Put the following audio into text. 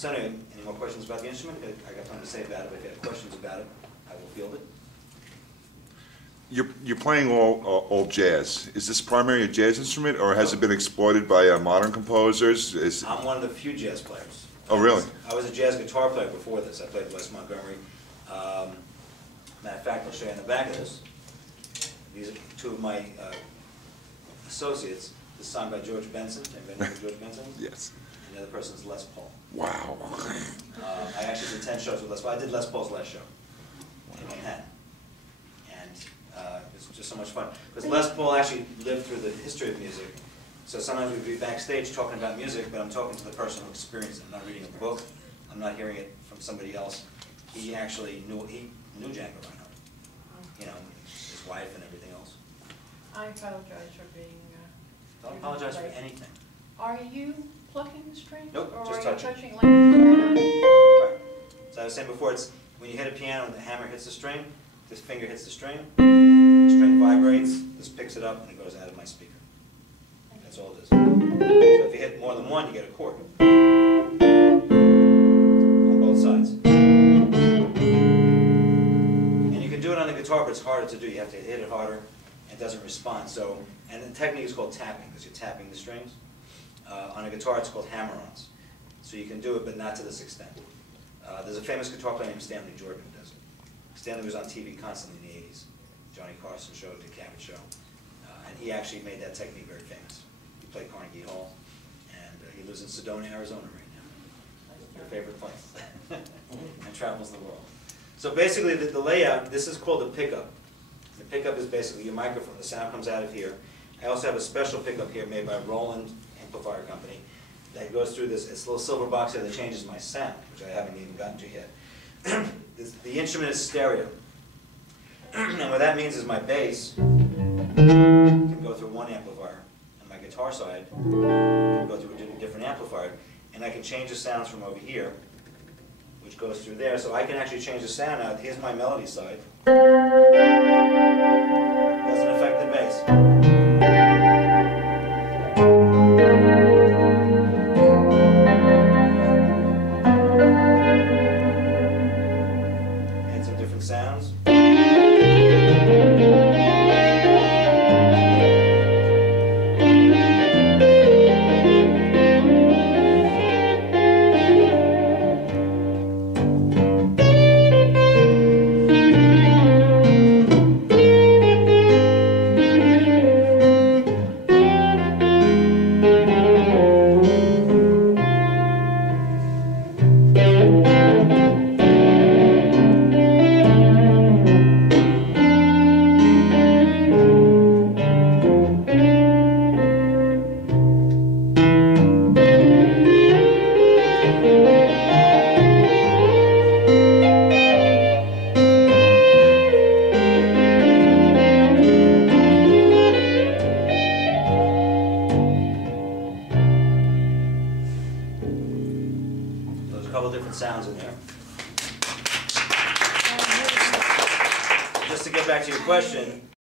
So anyway, any more questions about the instrument? I got plenty to say about it, but if you have questions about it, I will field it. You're playing all jazz. Is this primarily a jazz instrument, or has it been exploited by modern composers? I'm one of the few jazz players. Oh, really? I was a jazz guitar player before this. I played West Montgomery. Matter of fact, I'll show you on the back of this. These are two of my associates. This is signed by George Benson. Anybody know who George Benson is? Yes. And the other person is Les Paul. Wow. I actually did 10 shows with Les Paul. I did Les Paul's last show in Manhattan. And it was just so much fun. Because Les Paul actually lived through the history of music. So sometimes we'd be backstage talking about music, but I'm talking to the person who experienced it. I'm not reading a book. I'm not hearing it from somebody else. He actually knew Django Reinhardt. You know, his wife and everything else. I apologize for being... Don't apologize for anything. Are you plucking the strings? Nope, or just are touching. You touching like the piano? Right. So I was saying before, it's when you hit a piano and the hammer hits the string, this finger hits the string vibrates, this picks it up, and it goes out of my speaker. That's all it is. So if you hit more than one, you get a chord. On both sides. And you can do it on the guitar, but it's harder to do. You have to hit it harder, and it doesn't respond. So, and the technique is called tapping, because you're tapping the strings. On a guitar, it's called hammer-ons. So you can do it, but not to this extent. There's a famous guitar player named Stanley Jordan who does it. Stanley was on TV constantly in the 80s. Johnny Carson show, Dick Cavett show. And he actually made that technique very famous. He played Carnegie Hall, and he lives in Sedona, Arizona right now. Your favorite place. And travels the world. So basically the layout, this is called a pickup. The pickup is basically your microphone. The sound comes out of here. I also have a special pickup here made by Roland Amplifier Company that goes through this. It's a little silver box here that changes my sound, which I haven't even gotten to yet. The instrument is stereo. And what that means is my bass can go through one amplifier, and my guitar side can go through a different amplifier. And I can change the sounds from over here, which goes through there. So I can actually change the sound out. Here's my melody side. Doesn't affect the bass. And some different sounds. Sounds in there. Just to get back to your question,